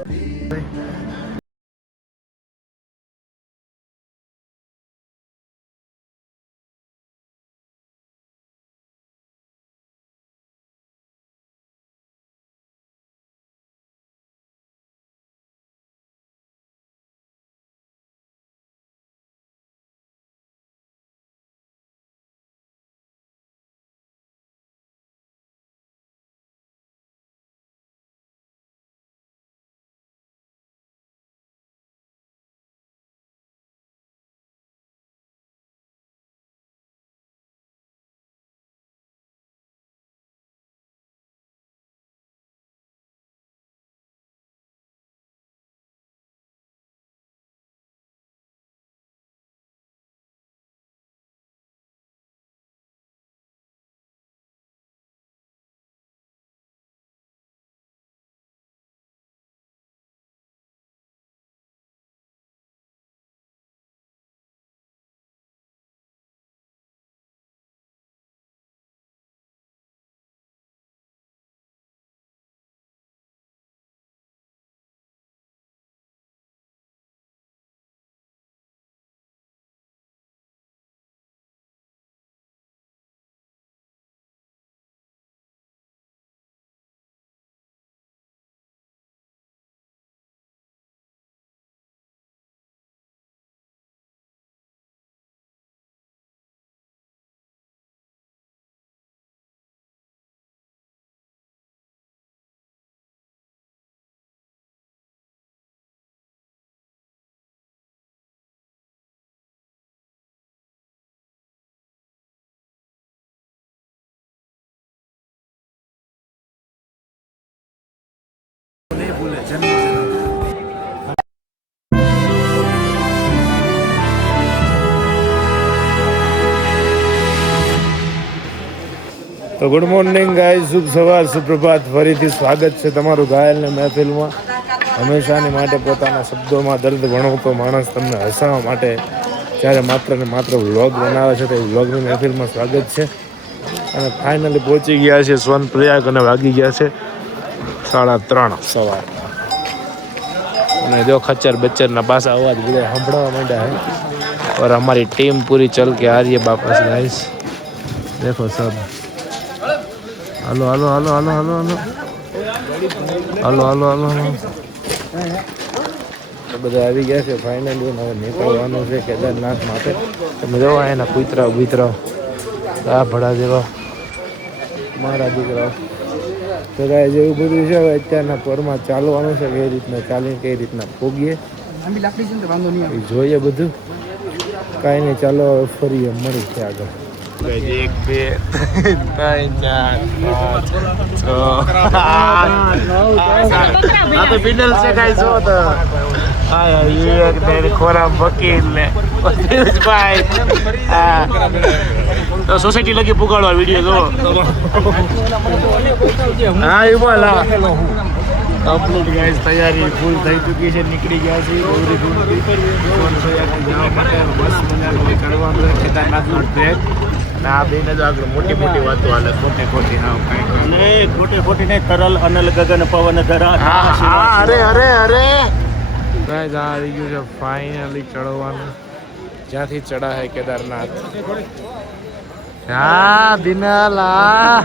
તો good morning guys, શુભ સવાર, સુપ્રભાત. ફરીથી સ્વાગત છે તમારું ઘાયલને મહેફિલમાં. હંમેશાની માટે પોતાના શબ્દોમાં દર્દ ભણવતો માણસ તમને હસાવવા માટે જ્યારે માત્ર ને માત્ર વ્લોગ બનાવે છે, તો એ વ્લોગની મહેફિલમાં સ્વાગત છે. અને ફાઇનલી પહોંચી ગયા છે સોનપ્રયાગ અને વાગી ગયા છે 3:30 સવાર. અને જો ખચ્ચર બચ્ચરના પાછા અવાજ બધા સંભળાવા માંડ્યા है. और हमारी टीम पूरी चल के आ रही है वापस गाइस. देखो सब hello hello hello hello hello hello hello hello hello hello બધા આવી ગયા છે ફાઇનલી. હવે નીકળવાનું છે કેદારનાથ માટે. તમે જોવા એના કૂતરાઓ બીતરાઓ આ ભડા જેવા મારા દીકરાઓ. તો ગાય જેવું બધું છે. હવે અત્યારના પરમાં ચાલવાનું છે, કઈ રીતના ચાલીને કઈ રીતના ભોગીએ જોઈએ બધું. કાંઈ નહીં, ચાલો ફરીએ, મળી છે આગળ. 1 2 3 4 5 6 આ તો બિનલ છે ગાય. જો તો હા એક ને ખોરામ વકીલ ને ભાઈ તો સોસાયટી લગી પુગાડવા વિડીયો જો. હા એ બોલા અપલોડ ગાઈસ. તૈયારી ફૂલ થઈ ચૂકી છે, નીકળી ગયા છે ગૌરી ગુંડી જવા માટે. બસ મજાનું કરવાનું છે કેદારનાથનો ટ્રેક. અને આ બેને જો આગળ મોટી મોટી વાતો હાલે, ખોટે ખોટી હા કાંઈ ખોટે ખોટી નહીં. તરલ અનલ ગગન પવન ધરા. અરે અરે અરે ગાઈસ આ આવી ગયું છે ફાઇનલી ચડવાનું, જ્યાંથી ચડા હે કેદારનાથ. હા બિનલ આ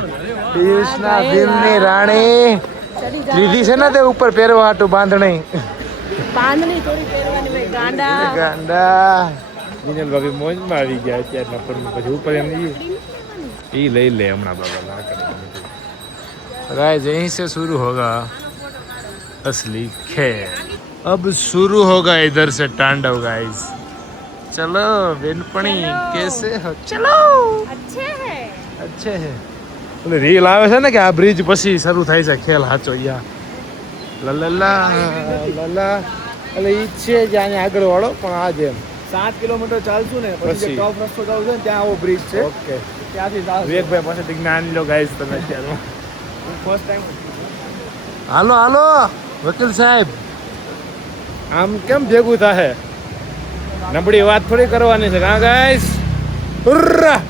પિયુષના દિલની રાણી લીધી છે ને તે ઉપર પહેરવા હાટું બાંધણી થોડી પહેરવાની ભાઈ. ગાંડા બિનલ ભાભી મોજમાં આવી ગયા અત્યારના પરમાં. પછી ઉપર એમ એ લઈ લે હમણાં બાબા. गाइस यहीं से शुरू होगा असली खेल. अब शुरू होगा इधर से तांडव गाइस. चलो बेनपणी कैसे हो? चलो अच्छे है. એટલે રીલ આવે છે ને કે આ બ્રિજ પછી શરૂ થાય છે ખેલ હાચો. યા લલા લલા એટલે ઈ છે જ અહીંયા આગળ વાળો. પણ આ જેમ 7 કિલોમીટર ચાલશું ને પછી ટોપ રસ્તો જાવ છે ને ત્યાં આવો બ્રિજ છે. ઓકે ત્યાંથી જાવ. વિવેકભાઈ પાસેથી જ્ઞાન લો ગાઈસ તમે અત્યારે. First time. હાલો હાલો વકીલ સાહેબ, આમ કેમ ભેગું થાય? નબળી વાત થોડી કરવાની છે હા ગાઈસ. હુર્રા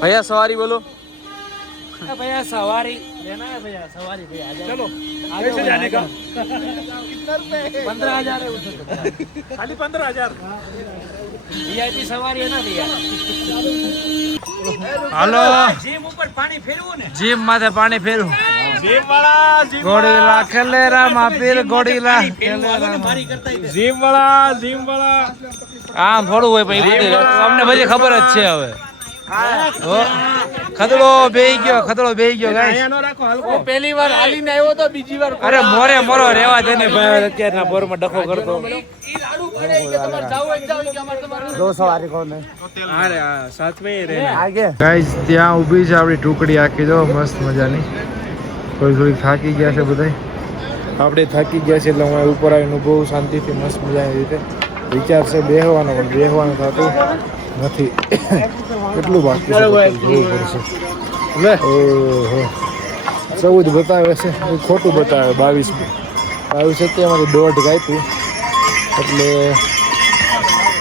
भैया सवारी बोलो. भैया सवारी लेना है भैया सवारी भैया चलो कैसे जाने का कितना रुपए 15,000 है उधर खाली 15,000 वीआईपी सवारी है ना भैया હાલો જીમ ઉપર પાણી ફેરવું ને જીમ માથે પાણી ફેરવું જીમ વાળા ગોડીલા ખેલેરા માપીર ગોડીલા મારી કરતા જીમ વાળા આમ થોડું હોય ભાઈ અમને બધી ખબર જ છે હવે ખતડો બેહી ગયો ગાઈસ નો રાખો હલકો પહેલી વાર હાલીને આવ્યો તો બીજી વાર અરે મોરો રેવા દે ને ભાઈ અત્યારના બોરમાં ડખો કરતો અરે સાથ में ही रहना ગાઈસ ત્યાં ઊભી છે આપણી ટુકડી આખી જો મસ્ત મજાની થોડી થાકી ગયા છે બધા આપણે થાકી ગયા છે એટલે હું ઉપર આવીને બહુ શાંતિથી મસ્ત મજાની રીતે વિચાર છે બેહવાનો પણ બેહવાનું થતું નથી કેટલું બાકી છે જોવું પડશે લે ઓહો 14 બતાવે છે એ ખોટું બતાવે 22 છે તેમાંથી 1.5 ગાયતું એટલે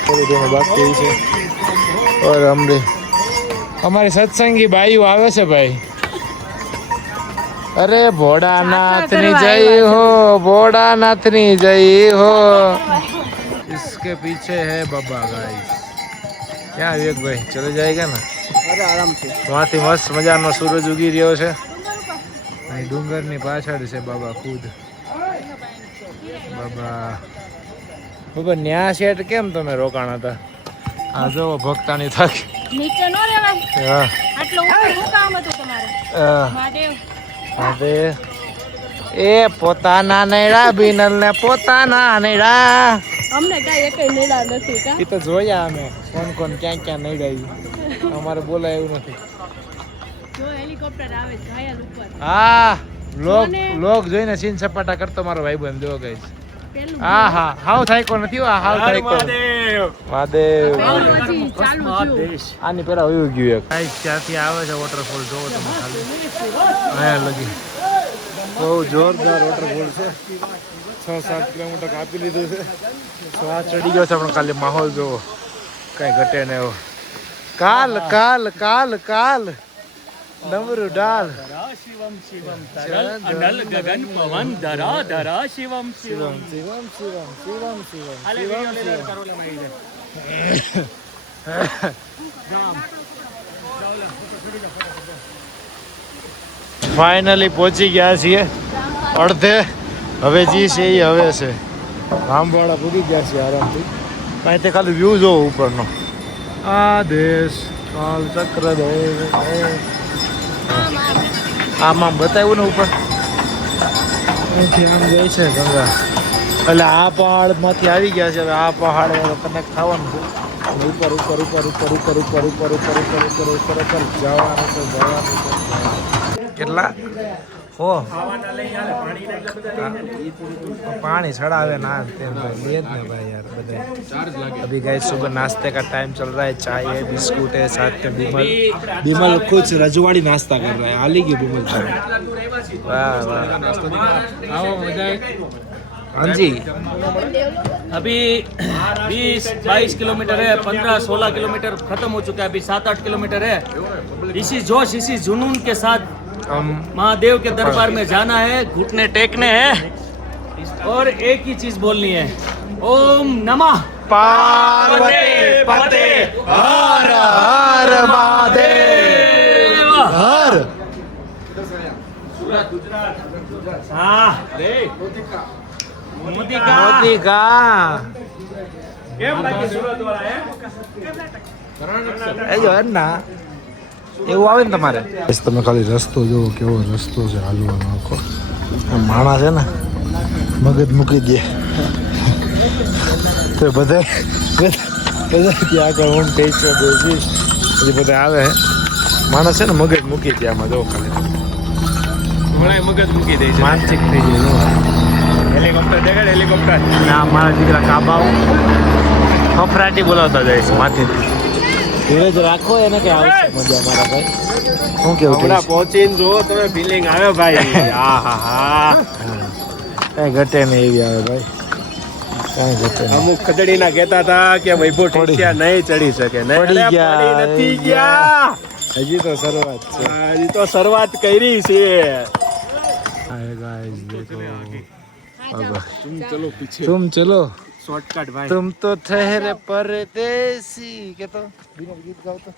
થોડું ઘણું બાકી છે और हमरे हमारे सत्संगी भाई आवे से भाई अरे भोड़ानाथ नी जय हो भोड़ानाथ नी जय हो इसके पीछे है बाबा गाइस क्या विवेक भाई चले जाएगा ना અરે આરામ છે वहाँ थी मस्त मजानो सूरज उगी रह्यो छे અહીં ડુંગરની પાછળ છે બાબા ખુદ બાબા ન્યા શેઠ કેમ તમે રોકાણા હતા આ જો ભક્તાની થાક નીચે નો રેવાય હા આટલો ઉપર શું કામ હતું તમારે મહાદેવ હવે એ પોતાના નૈડા બિનલ ને પોતાના નૈડા અમને કાંઈ એકય મેળા નથી કા એ તો જોયા અમે કોણ ક્યાં ક્યાં નૈડા અમારે બોલાય એવું નથી જો હેલિકોપ્ટર આવે છે ઘાયલ ઉપર હા લોક જોઈને સીન સપાટા કરતો મારો ભાઈબંધ જો ગઈશ પેલું હા હા હાવ થાય કો નથી હાવ થાય કો મહાદેવ પેલું હજી ચાલુ થયું આની પેલા હોયું ગયું એક ગાઈસ ક્યાંથી આવે છે વોટરફોલ જોવો તમે ખાલી અહીંયા લગી બહુ જોરદાર વોટરફોલ છે 6-7 કિલોમીટર કાપી લીધું છે શ્વાસ ચડી ગયો છે પણ ખાલી માહોલ જોવો કઈ ઘટે ને એવો કાલ કાલ કાલ કાલ ડમરું ડાલ શિવમ શિવમ અનલ ગગન પવન ધરા ધરા શિવમ શિવમ શિવમ શિવમ શિવમ શિવમ આલે વિડિયો લે કરો લે માઈ દે ફાઇનલી પહોંચી ગયા છીએ અડધે હવે જી છે એ હવે છે રામવાળા પૂરી ગયા છે આરામથી કાંઈ તે ખાલી વ્યૂ જોવો ઉપરનો આ દેશ કાલ ચક્ર દેવ આમાં બતાવ્યું ને ઉપર અહીંથી આમ જાય છે ગંગા એટલે આ પહાડમાંથી આવી ગયા છે હવે આ પહાડ કનેક્ટ થવાનું છે ઉપર ઉપર ઉપર ઉપર ઉપર ઉપર ઉપર ઉપર ઉપર ઉપર ઉપર ઉપર જવાનું છે જવાનું છે કેટલા હો पानी चढ़ावे ना ले ने भाई यार बधाई अभी गए सुबह नाश्ते का टाइम चल रहा है चाय है बिस्कुट है साथ में बिमल कुछ रजवाड़ी नाश्ता कर रहा है हाली की बिमल वाह वाह हाँ जी अभी 20-22 किलोमीटर है 15-16 किलोमीटर खत्म हो चुका है अभी 7-8 किलोमीटर है इसी जोश इसी जुनून के साथ हम महादेव के दरबार में जाना है घुटने टेकने हैं और एक ही चीज बोलनी है ओम नमः पार्वती पते हर हर महादेव हर हाँ मोदी का मोदी का એ જો ના એવું આવે ને તમારે તમે ખાલી રસ્તો જોવો કેવો રસ્તો છે હાલવાનો આખો માણસ છે ને મગજ મૂકી દે તો બધા ત્યાં આગળ હું ટેસ્ટ બેસીશ પછી બધા આવે માણસ છે ને મગજ મૂકી દે આમાં જો ખાલી મગજ મૂકી દે માનસિક થઈ જાય હેલિકોપ્ટર દેખાડ હેલિકોપ્ટર ના મારા દીકરા કાબાઓ ફફરાટી બોલાવતા જાય છે માથેથી ધીરજ રાખો એને કે આવશે મજા મારા ભાઈ શું કેવું હમણાં પહોંચીને જો તમે ફિલિંગ આવે ભાઈ હા હા હા કઈ ઘટે નહીં એવી આવે ભાઈ કઈ ઘટે નહીં અમુક ખજડીના કહેતા હતા કે વૈભવ ઠેસિયા નહીં ચડી શકે નહીં પડી અરે, ગયા, પડી નથી ગયા હજી તો શરૂઆત છે. હજી તો શરૂઆત કરી છે. हाय गाइस देखो अब ચલો પીછે तुम चलो શોર્ટકટ ભાઈ. तुम तो ठहरे परदेसी के तो बिना गीत गाओ तो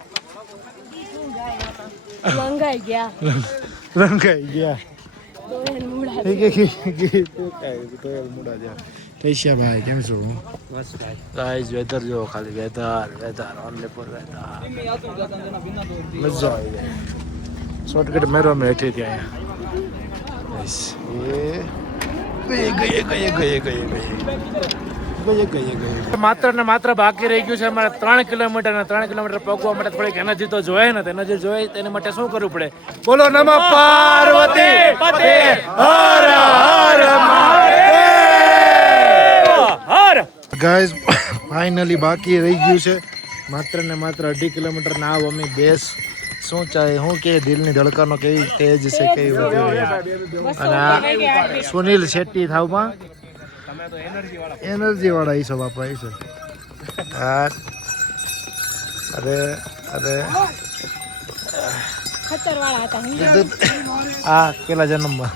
લંગાઈ ગયા रंगाई गया તો એને મૂળા ठीक है गीत तो मुड़ा जा कैसा भाई કેમ છો બસ ભાઈ गाइस वेदर जो खाली weather weather only for weather मजा આવી જાય શોર્ટકટ મેરો में बैठे थे आया गाइस ये ગયે માત્ર ને માત્ર બાકી રહી ગયું છે અમારે 3 કિલોમીટર ને 3 કિલોમીટર પગવા માટે થોડીક એનર્જી તો જોઈએ ને એનર્જી જોઈએ તેની માટે શું કરવું પડે બોલો નમઃ પાર્વતી પતે હર હર મહાદેવ હર ગાઈસ ફાઇનલી બાકી રહી ગયું છે માત્ર ને માત્ર 2.5 કિલોમીટર ના આવ અમે બેસ શું ચાહે હું કે દિલની ધડકનો કેવી તેજ છે કેવી વધી અને આ સુનિલ શેટ્ટી થાવમાં એનર્જી વાળા ઈસો બાપા ઈસો હા અરે અરે ખતરવાળા હતા આ પેલા જન્મમાં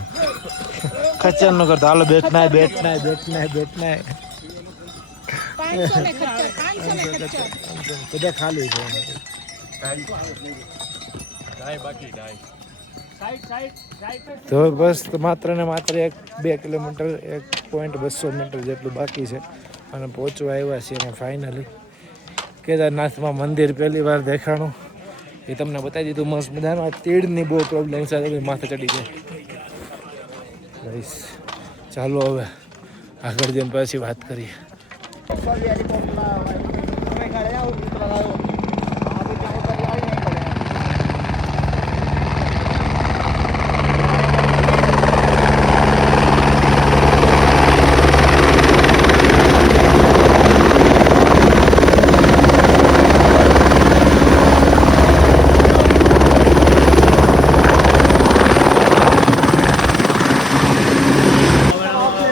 ખચ્ચર નો કરતો હાલો બેઠના બેઠના બેઠના બેઠના 500 ને ખચ્ચર 500 ને ખચ્ચર બધા ખાલી છે તો બસ માત્ર ને માત્ર 1-2 કિલોમીટર 1.200 મીટર જેટલું બાકી છે અને પહોંચવા આવ્યા છીએ અને ફાઇનલી કેદારનાથમાં મંદિર પહેલી વાર દેખાણું એ તમને બતાવી દીધું મસ્ત મજાનું આ તીડની બહુ પ્રોબ્લેમ છે માથે ચડી જાય બસ ચાલો હવે આગળ જઈને પછી વાત કરીએ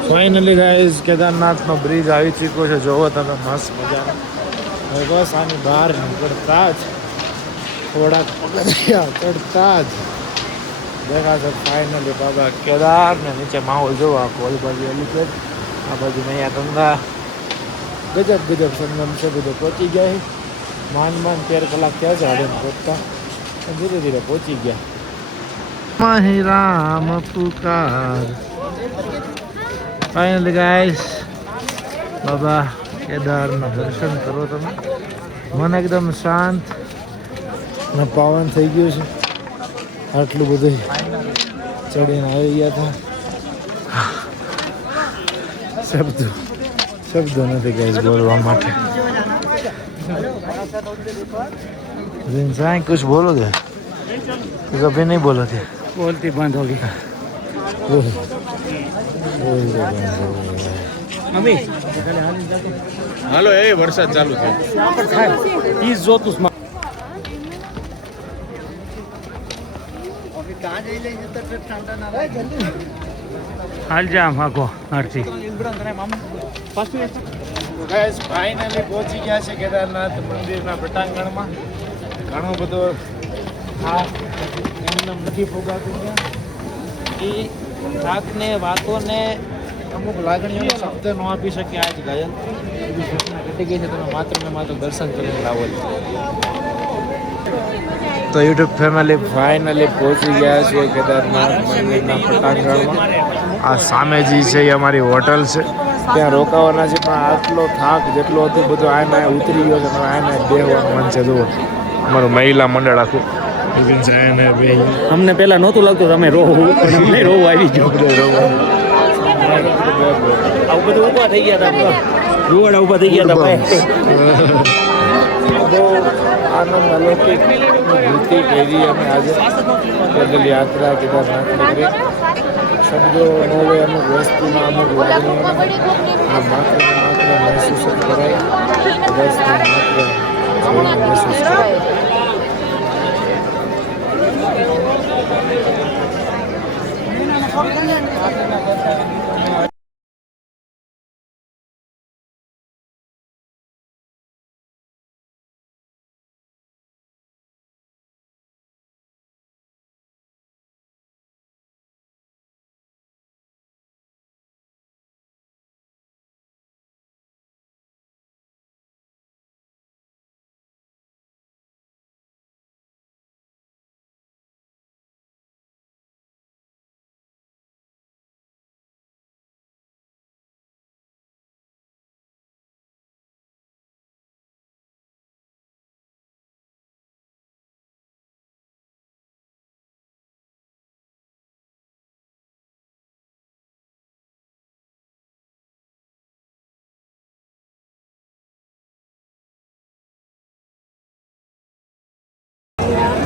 ફાઇનલી ગાઈઝ કેદારનાથનો બ્રિજ આવી ચૂક્યો છે જોવો તમે મસ્ત મજાનો હવે બસ આની બહાર નીકળતા જ થોડાક પગથિયા ચડતા જ દેખાશે ફાઇનલી બાબા કેદાર ને નીચે માહોલ જોવો આખો ઓલી બાજુ એલિફેન્ટ આ બાજુ અહીંયા ગંગા ગજબ ગજબ સંગમ છે બધો પહોંચી ગયા છે માંડ 13 કલાક થયા છે હાડે પહોંચતા ધીરે ધીરે પહોંચી ગયા માહી રામ પુકાર ફાઇનલી ગાઈસ બાબા કેદારના દર્શન કરો તમે મન એકદમ શાંત અને પાવન થઈ ગયું છે આટલું બધું ચડીને આવી ગયા હતા શબ્દો નથી ગાઈસ બોલવા માટે इंसान कुछ बोलोगे कभी नहीं बोलो थे બોલતી બંધ હો ગઈ મમ્મી હાલો એ વરસાદ ચાલુ છે. ઈજ જોતું હાલ જા માગો આરતી ગાઈસ ફાઇનલી પહોંચી ગયા છે કેદારનાથ મંદિરના પટાંગણમાં ઘણો બધો થાક એમને નથી ભોગાતું એ થાકને વાતોને અમુક લાગણીઓને શબ્દ ન આપી શકે આજ ઘાયલ એવી ઘટના ઘટી ગઈ છે તમે માત્ર ને માત્ર દર્શન કરીને લાવો છો તો યુટ્યુબ ફેમિલી ફાઇનલી પહોંચી ગયા છે કેદારનાથ મંદિરના પટાંગણમાં આ સામે જે છે એ અમારી હોટલ છે ત્યાં રોકાવાના છે પણ આટલો થાક જેટલો હતો બધો આને ઉતરી ગયો છે પણ આને બેહવાનું મન છે જુઓ અમારું મહિલા મંડળ આખું અમને પેલા નહોતું લાગતું તમે રોવું પણ અમને રોવું આવી ગયો આવું બધું ઊભા થઈ ગયા હતા રૂવાડા ઊભા થઈ ગયા હતા બહુ આનંદ અલૌકિક વૃત્તિ કરી અમે આજે પેદલ યાત્રા કેદારનાથની કરી શબ્દો ન હોય અમુક વસ્તુના અમુક લાગણીઓના માત્ર ને માત્ર મહેસૂસ જ કરાય બસ માત્ર મહેસૂસ કરાય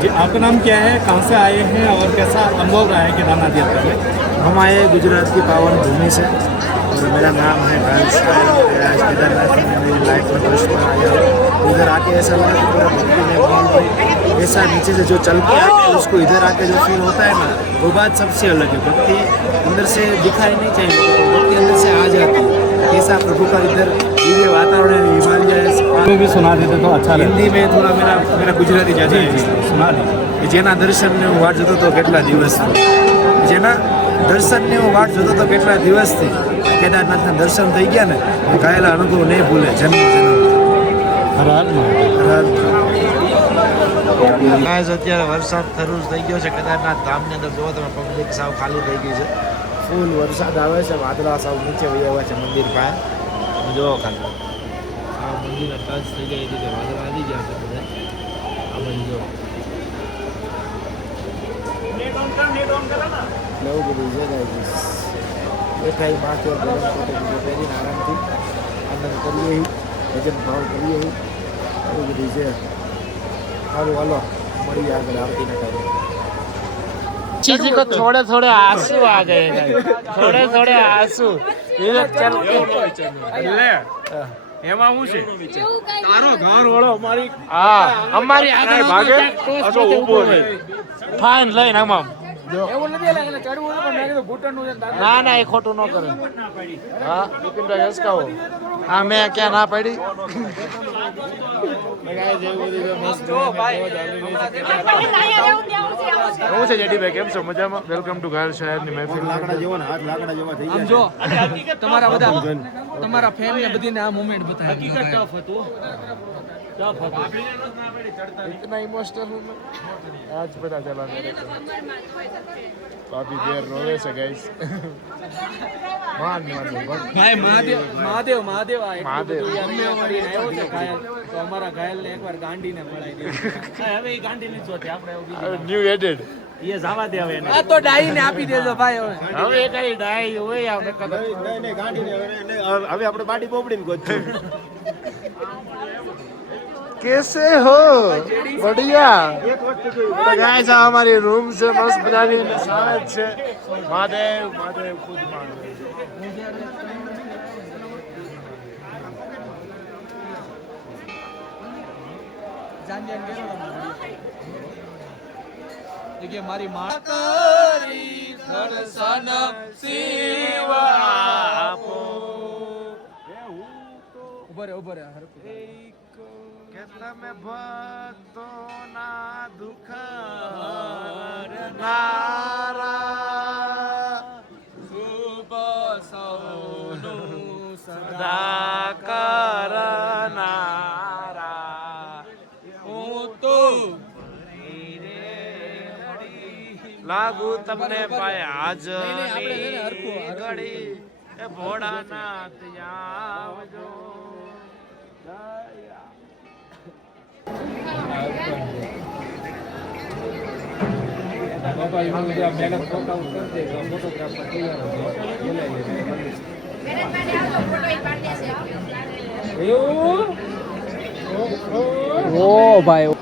जी आपका नाम क्या है, कहाँ से आए हैं और कैसा अनुभव रहा है केदारनाथ यात्रा में? हम आए गुजरात की पावन भूमि से और मेरा नाम है घायल साहब। आज केदारनाथ में मेरी लाइफ में फर्स्ट बार आया हूँ। इधर आके ऐसा लगा कि पूरा भक्ति में मौन हूँ। ऐसा नीचे से जो चल के आके उसको इधर आके जो फील होता है ना, वो बात सबसे अलग है। भक्ति अंदर से दिखाई नहीं चाहिए, भक्ति अंदर से आ जाती है। ऐसा प्रभु का इधर दिव्य वातावरण है, हिमालय में भी सुना देते तो अच्छा लगता। हिंदी में थोड़ा मेरा गुजराती ज़्यादा है। सुना दीजिए। જેના દર્શનને હું વાટ જોતો હતો કેટલા દિવસથી, જેના દર્શનને હું વાટ જોતો હતો કેટલા દિવસથી, કેદારનાથના દર્શન થઈ ગયા ને, કહેલા અનુભવ નહીં ભૂલે જન્મ ગાઈસ અત્યારે વરસાદ શરૂ થઈ ગયો છે કેદારનાથ ધામની અંદર. જોવો તમે પબ્લિક સાવ ખાલી થઈ ગઈ છે, ફૂલ વરસાદ આવે છે, વાદળા સાવ નીચે વહી આવ્યા છે મંદિર પાસે. જોવો ખાલી આ મંદિરના ટચ થઈ જાય એટલે વાદળા આવી ગયા છે બધા. આ બધું જો એવું બધું છે ગાઈસ. બેઠા માથે ગરમ કોટે બીજો પહેરીને આરામથી આનંદ કરીએ, ભજન ભાવ કરીએ, એવું બધું છે. સારું હાલો મળીએ આગળ આરતીના ટાઈમે. किसी को थोड़े थोड़े आंसू आ गए थोड़े थोड़े आंसू ये चल ले એમાં હું છે તારો ઘર વાળો અમારી હા અમારી આગળ ભાગે અસો ઊભો છે ફાઇન લઈને આમ એવું નથી એટલે ચડવું પણ મેં કીધું ઘૂંટણનું છે. ના ના એ ખોટું ન કરે હા બિપિનભાઈ હસકાવો હા મેં ક્યાં ના પાડી શું છે જેડીભાઈ કેમ છો મજામાં? વેલકમ ટુ ઘાયલ શહેરની મહેફિલ. લાકડા જેવો ને હાથ લાકડા જેવા થઈ આમ જો તમારા બધા તમારા ફેમિલી બધીને આ મોમેન્ટ બતાવે. હકીકત ટફ હતું. इतना इमोशनल हूँ मैं आज पता चला मेरे को. काफी देर रोवे से गाइस मान ભાઈ મહાદેવ આ એક મહાદેવ. બધું અમે કરીને આવ્યો છે ઘાયલ, તો અમારા ઘાયલને એકવાર ગાંડીને પડાઈ દે. હવે એ ગાંડી નહીં જોતી આપણે એવું બીજું ન્યू એડેડ એ જવા દે હવે. આ તો ડાઈને આપી દેજો ભાઈ હવે. હવે કઈ ડાઈ હોય આપણે કદાચ હવે આપણે પાટી પોપડીને ગોતું. कैसे हो बढ़िया तो गाइस આ हमारी रूम से मस्त बजानी स्वागत છે. મહાદેવ મહાદેવ ખુદ મહાદેવ. જાન જાન કેરો કે મારી માં કરી દર્શન શિવ આપો. ઉભો રે હરકુ કે તમે ભક્તો ના દુઃખ નારા શુભ સૌનું સદા કરનારા હું તો લાગુ તમને પાય આજ આપણે છે ને હરખું ઘડી એ ભોળાનાથ આવજો. બાપા એવું બધું મેગા ફોટો આઉટ કરી દે ફોટોગ્રાફર તૈયાર ઓ ભાઈ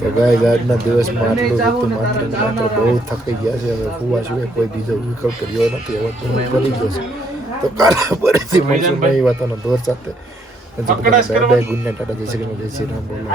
તો ગાઈસ આજના દિવસમાં આટલું હતું. માત્ર બહુ થકી ગયા છે. હવે ફુવા સિવાય કોઈ બીજો વિકલ્પ રહ્યો નથી. હવે તો કરી ગયો છે તો કાલે ફરીથી મળશું નવી વાતોનો દોર સાથે. Bye bye, good night, Tata, જય શ્રી રામ, બોલો.